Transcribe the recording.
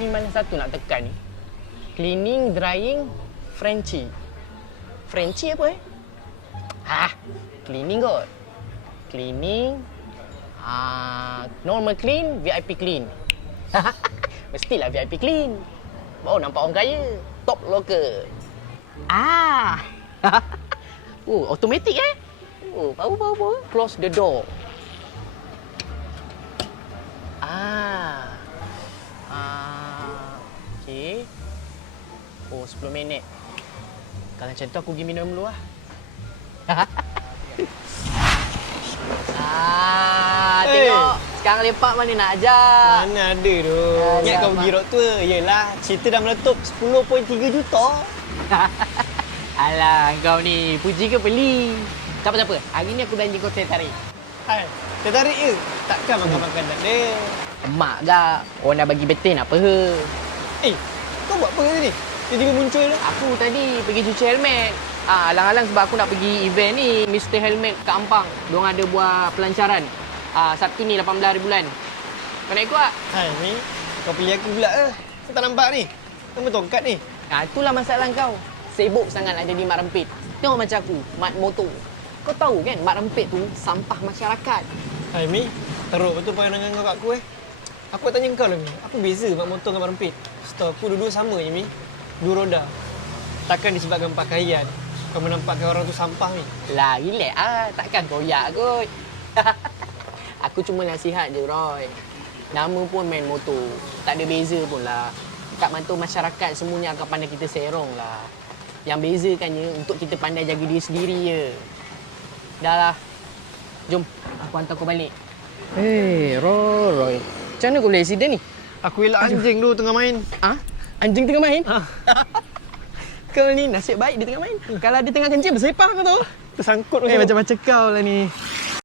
ni mana satu nak tekan ni? Cleaning, drying, Frenchie. Frenchie apa cleaning kot. Cleaning, normal clean, VIP clean. Mestilah VIP clean. Baru nampak orang kaya. Top local. Automatic power. Close the door. Okay. 10 minit. Kalau macam tu aku pergi minum dulu lah. Tengok. Sekarang lepak mana nak ajak. Mana ada tu. Ingat kau pergi rock tour. Yelah, cerita dah meletup 10.3 juta. Alah, kau ni puji ke beli? Tak apa-apa. Hari ni aku belanja kau teh tarik. Hai, tertarik ke? Takkan makan-makan tak ada. Emak gak. Orang dah bagi betin apa ke? Kau buat apa tadi? Tiba-tiba muncul tu. Aku tadi pergi cuci helmet. Alang-alang sebab aku nak pergi event ni, Mr. Helmet kat Ampang. Diorang ada buat pelancaran. Sabtu ni 18 hari bulan. Kau nak ikut tak? Hai ni, kau pilih aku pula ke? Kau tak nampak ni? Kau bertongkat ni. Itulah masalah kau. Sibuk sangat nak jadi mak rempit. Tengok macam aku, mat motor. Kau tahu kan, mat rempit tu sampah masyarakat. Hai Mi, teruk betul pandangan kau kat aku Aku tanya kau lah Mi, apa beza mak motor dengan mak rempit? Setahu aku dua-dua sama je Mi. Dua roda. Takkan disebabkan pakaian kau menampakkan orang tu sampah ni? Lah, relax takkan koyak kot. Aku cuma nasihat je, Roy. Nama pun main motor. Tak ada beza pun lah. Kat mata masyarakat semuanya akan pandai kita serong lah. Yang bezakannya untuk kita pandai jaga diri sendiri je. Dah lah. Jom, aku hantar kau balik. Roy. Macam mana kau boleh accident ni? Aku elak anjing tu tengah main. Anjing tengah main? Kau ni nasib baik dia tengah main. Kalau dia tengah kencing bersepah kau tahu. Tersangkut Macam-macam kau lah ni.